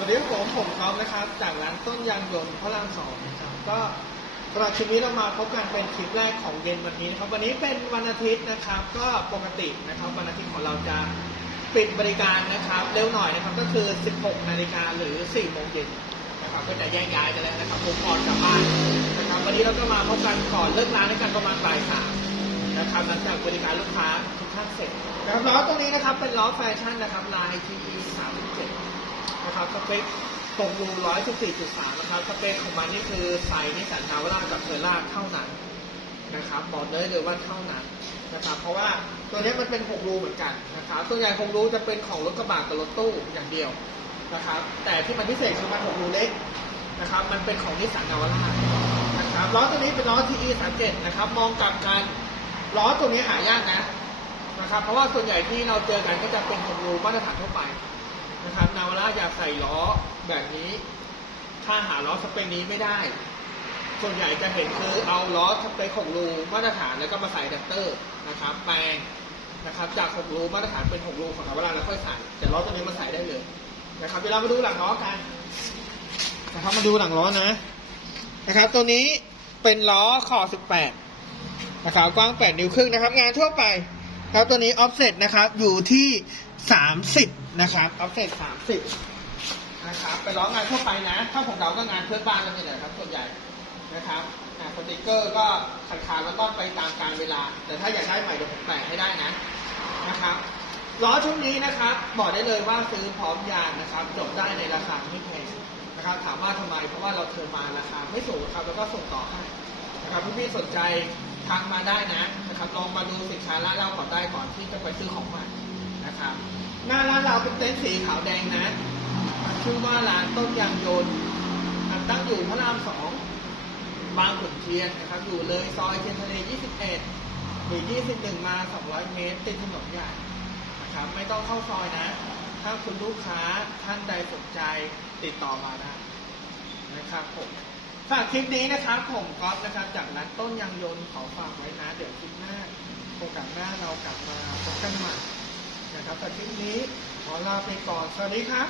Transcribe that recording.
สวัสดีครับผมผมท็อปนะครับ จากร้านต้นยางยนต์พระรามสองครับก็สำหรับคลินี้เรามาพบกันเป็นคลิปแรกของเย็นวันนี้นะครับ วันนี้เป็นวันอาทิตย์นะครับ ก็ปกตินะครับวันอาทิตย์ของเราจะปิดบริการนะครับ เร็วหน่อยนะครับก็คือ 16 นาฬิกาหรือ 4 โมงเย็นนะครับก็จะแยกย้ายกันแล้วนะครับผมก่อนกลับบ้านนะครับ วันนี้เราก็มาพบกันก่อนเลิกร้านด้วยกันประมาณบ่ายสามนะครับหลังจากบริการลูกค้าทุกท่านเสร็จนะครับล้อตรงนี้นะครับเป็นล้อแฟชั่นนะครับลาย TE 37 นะครับสเปค6รู114.3 นะครับสเปคของมันนี่คือไซส์นิสันนาวร่ากับเทอร่าเท่านั้นนะครับบอกเลยเลยว่าเท่านั้นนะครับ เพราะว่าตัวนี้มันเป็น 6 รูเหมือนกันนะครับส่วนใหญ่6รูจะเป็นของรถกระบะกับรถตู้อย่างเดียวนะครับ แต่ที่มันพิเศษคือมัน 6 รูเล็กนะครับ มันเป็นของนิสสันนาวาร่านะครับล้อตัวนี้เป็นล้อ TE 37นะครับ มองกลับกันล้อตัวนี้หายากนะนะครับ เพราะว่าส่วนใหญ่ที่เราเจอกันก็จะเป็น6รูมาตรฐานทั่วไป นะครับนาวาร่าอยากใส่ล้อแบบนี้ ถ้าหาล้อสเปคนี้ไม่ได้ ส่วนใหญ่จะเห็นคือเอาล้อสเปค6รูมาตรฐานแล้วก็มาใส่อะแดปเตอร์นะครับแปลงนะครับจาก6รูมาตรฐานเป็น6รูของนาวาร่าแล้วค่อยใส่แต่ล้อตัวนี้มาใส่ได้เลยนะครับเดี๋ยวเรามาดูหลังล้อกันนะครับมาดูหลังล้อนะนะครับ ตัวนี้เป็นล้อขอบ18นะครับกว้าง8นิ้วครึ่งนะครับ งานทั่วไป ครับตัวนี้ออฟเซ็ตนะครับอยู่ที่30นะครับออฟเซ็ต30นะครับเป็นล้องานทั่วไปนะ ถ้าของเราก็งานเพื่อนบ้านแล้วนี่แหละครับส่วนใหญ่นะครับอ่าสติกเกอร์ก็ขาดขาแล้วก็ไปตามการเวลา แต่ถ้าอยากได้ใหม่เดี๋ยวผมแปะให้ได้นะนะครับล้อชุดนี้นะครับบอกได้เลยว่าซื้อพร้อมยางนะครับจบได้ในราคาไม่แพงนะครับถามว่าทำไมเพราะว่าเราเทิร์มาราคาไม่สูงครับแล้วก็ส่งต่อให้นะครับพี่ๆสนใจ ทักมาได้นะนะครับลองมาดูสินค้าร้านเราก่อนได้ก่อนที่จะไปซื้อของใหม่นะครับ หน้าร้านเราเป็นเต็นท์สีขาวแดงนะชื่อว่าร้านต้นยางยนต์ตั้งอยู่พระรามสองบางขุนเทียนนะครับ อยู่เลยซอยเทียนทะเล 21 หรือ 21 มา 200 เมตรติดถนนใหญ่นะครับ ไม่ต้องเข้าซอยนะ ถ้าคุณลูกค้าท่านใดสนใจติดต่อมาได้นะครับผม ฝากคลิปนี้นะครับผมก๊อฟนะครับ จากร้านต้นยางยนต์ขอฝากไว้นะ เดี๋ยวคลิปหน้าโอกาสหน้าเรากลับมาพบกันใหม่นะครับแต่คลิปนี้ขอลาไปก่อน สวัสดีครับ